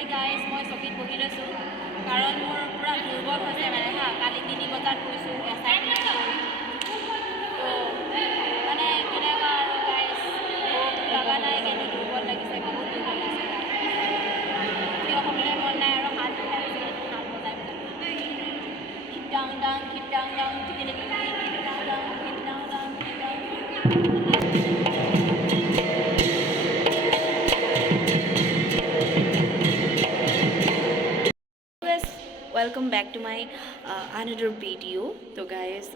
Hi guys মই চকীত বহি লৈছোঁ কাৰণ মোৰ পূৰা দুৰ্বল হৈছে মানে হা কালি 3 বজাত শুইছোঁ এছাইনমেণ্ট তো মানে কেনেকুৱা আৰু গাইজ ভোক লগা নাই কিন্তু দুৰ্বল লাগিছে বহুত দুৰ্বল লাগিছে কিয় ক'বলৈ মন নাই আৰু হাত উঠাই গৈছে হাত বজাই keep down down keep down down keep down down keep down down keep down Welcome back to my another video. So guys,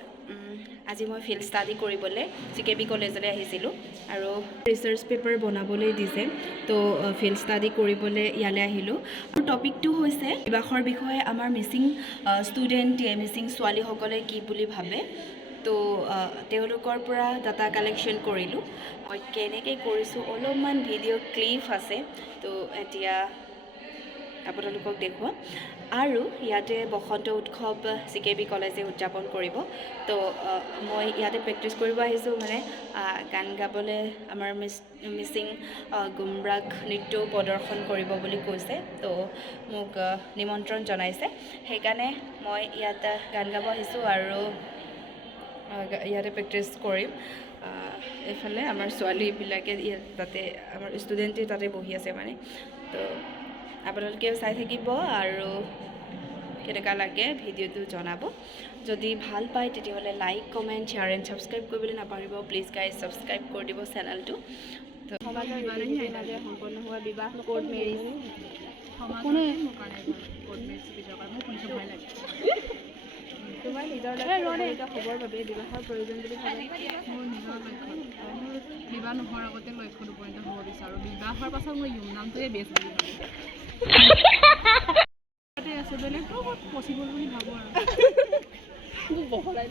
আজি মই ফিল্ড ষ্টাডি কৰিবলৈ CKB কলেজলৈ আহিছিলোঁ আৰু ৰিচাৰ্চ পেপাৰ বনাবলৈ দিছে তো ফিল্ড ষ্টাডি কৰিবলৈ ইয়ালৈ আহিলোঁ আৰু টপিকটো হৈছে বিবাহৰ বিষয়ে আমাৰ মিচিং ষ্টুডেণ্টে মিচিং ছোৱালীসকলে কি বুলি ভাবে তো তেওঁলোকৰ পৰা ডাটা কালেকশ্যন কৰিলোঁ মই কেনেকৈ কৰিছোঁ অলপমান ভিডিঅ' ক্লিপ আছে তো এতিয়া আপোনালোকক দেখুৱা আৰু ইয়াতে বসন্ত উৎসৱ CKB কলেজে উদযাপন কৰিব তো মই ইয়াতে প্ৰেক্টিছ কৰিব আহিছোঁ মানে গান গাবলৈ আমাৰ মিচিং গুমৰাগ নৃত্য প্ৰদৰ্শন কৰিব বুলি কৈছে তো মোক নিমন্ত্ৰণ জনাইছে সেইকাৰণে মই ইয়াত গান গাব আহিছোঁ আৰু ইয়াতে প্ৰেক্টিছ কৰিম এইফালে আমাৰ ছোৱালীবিলাকে তাতে আমাৰ ষ্টুডেণ্টে তাতে বহি আছে মানে তো আপোনালোকেও চাই থাকিব আৰু কেনেকুৱা লাগে ভিডিঅ'টো জনাব যদি ভাল পায় তেতিয়াহ'লে like comment share and subscribe কৰিবলৈ নাপাহৰিব প্লিজ গাইজ ছাবস্ক্ৰাইব কৰি দিব চেনেলটো তো সমাজৰ মাজে সম্পন্ন হোৱা বিবাহ কোৰ্ট মেৰিজ তোমাৰ নিজৰ লগত খবৰ বাবে বিবাহৰ প্ৰয়োজন বুলি ভাবে মোৰ নিজৰ লক্ষ্য মোৰ বিবাহ নোহোৱাৰ আগতে লক্ষ্যত উপনীত হ'ব বিচাৰোঁ বিবাহৰ পাছত মই নামটোৱে বেষ্ট বুলি ভাবোঁ আছে বেলেগটো পচিবল বুলি ভাবোঁ আৰু বহলাই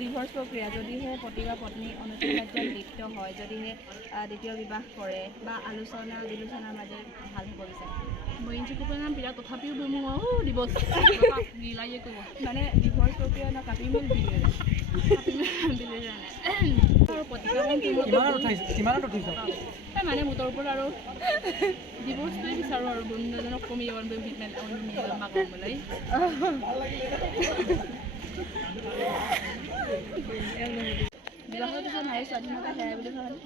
ডিভৰ্চ প্ৰক্ৰিয়া যদিহে পতি বা পত্নী অনুচিত লিপ্ত হয় যদিহে দ্বিতীয় বিবাহ কৰে বা আলোচনা বিলোচনাৰ মাজে ভাল হ'ব বিচাৰে মই ইনচিকুপৰ নাম বিৰাট তথাপিও মোৰ ডিভৰ্চ মিলাই ক'ব মানে ডিভৰ্চ প্ৰক্ৰিয়া ন কাপি মিল দিলে আৰু প্ৰতিভা মানে মোটৰ ওপৰত আৰু ডিভৰ্চটোৱে বিচাৰোঁ আৰু বন্ধুজনক কমি যাব মাগবলৈ বিবাহৰ পিছত নাৰী স্বাধীনতা হেৰাই বুলি ভাবে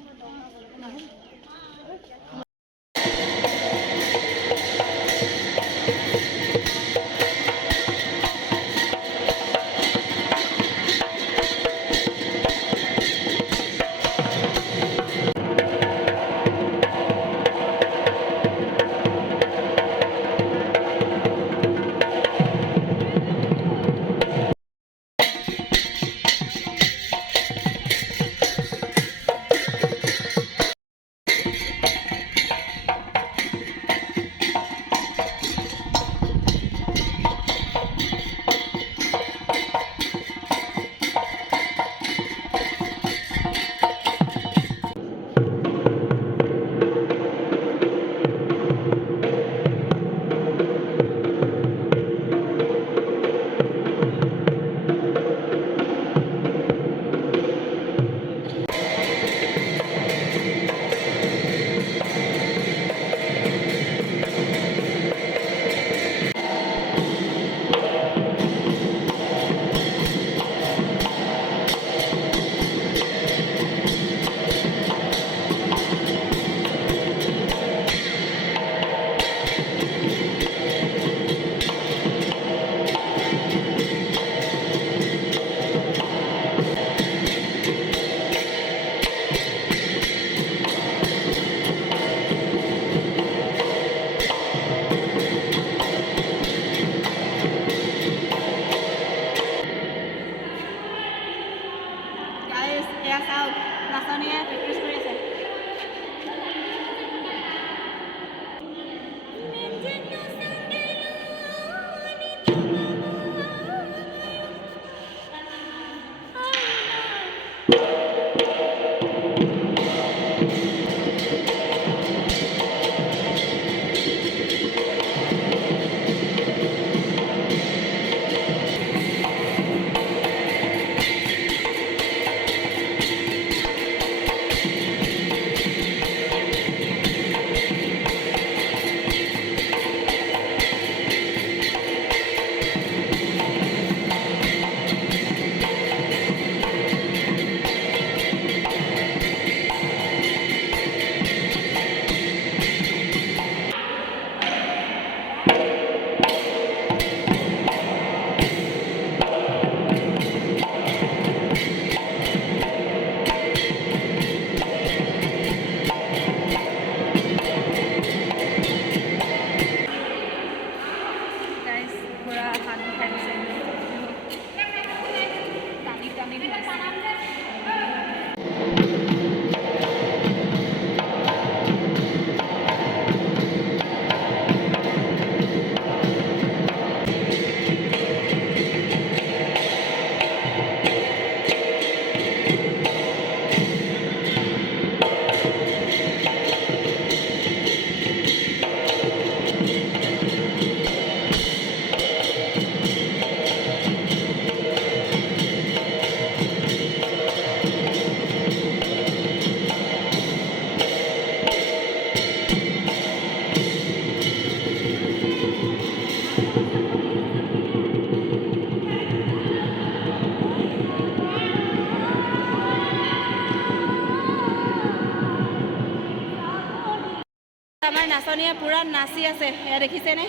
আমাৰ নাচনীয়ে পূৰা নাচি আছে এয়া দেখিছেনে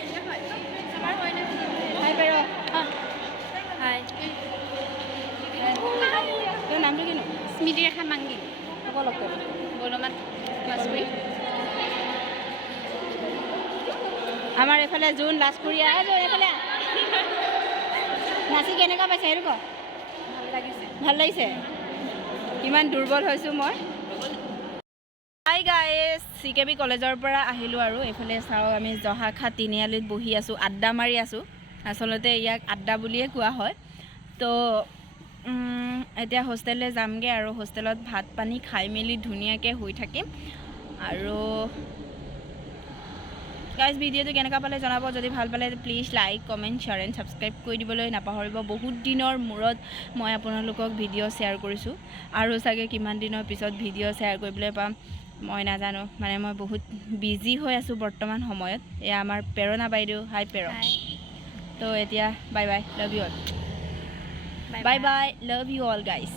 হাই পেৰ হাই তোৰ নামটো কিনো স্মৃতি ৰেখা মাংগি হ'ব লগ কৰিব বলমাত মাছপুৰি আমাৰ এইফালে জোন লাজপুৰীয়া এইফালে নাচি কেনেকুৱা পাইছে সেইটো ক ভাল লাগিছে কিমান দুৰ্বল হৈছোঁ মই হাই গাইজ CKB কলেজৰ পৰা আহিলোঁ আৰু এইফালে চাওঁ আমি জহাখা তিনিআলিত বহি আছোঁ আড্ডা মাৰি আছোঁ আচলতে ইয়াক আড্ডা বুলিয়ে কোৱা হয় তো এতিয়া হোষ্টেললৈ যামগৈ আৰু হোষ্টেলত ভাত পানী খাই মেলি ধুনীয়াকৈ শুই থাকিম আৰু গাইজ ভিডিঅ'টো কেনেকুৱা পালে জনাব যদি ভাল পালে please like comment share and subscribe কৰি দিবলৈ নাপাহৰিব বহুত দিনৰ মূৰত মই আপোনালোকক ভিডিঅ' শ্বেয়াৰ কৰিছোঁ আৰু চাগে কিমান দিনৰ পিছত ভিডিঅ' শ্বেয়াৰ কৰিবলৈ পাম মই নাজানো মানে মই বহুত বিজি হৈ আছোঁ বৰ্তমান সময়ত এয়া আমাৰ প্ৰেৰণা বাইদেউ হাই পেৰ তো এতিয়া bye bye love you all bye bye love you all guys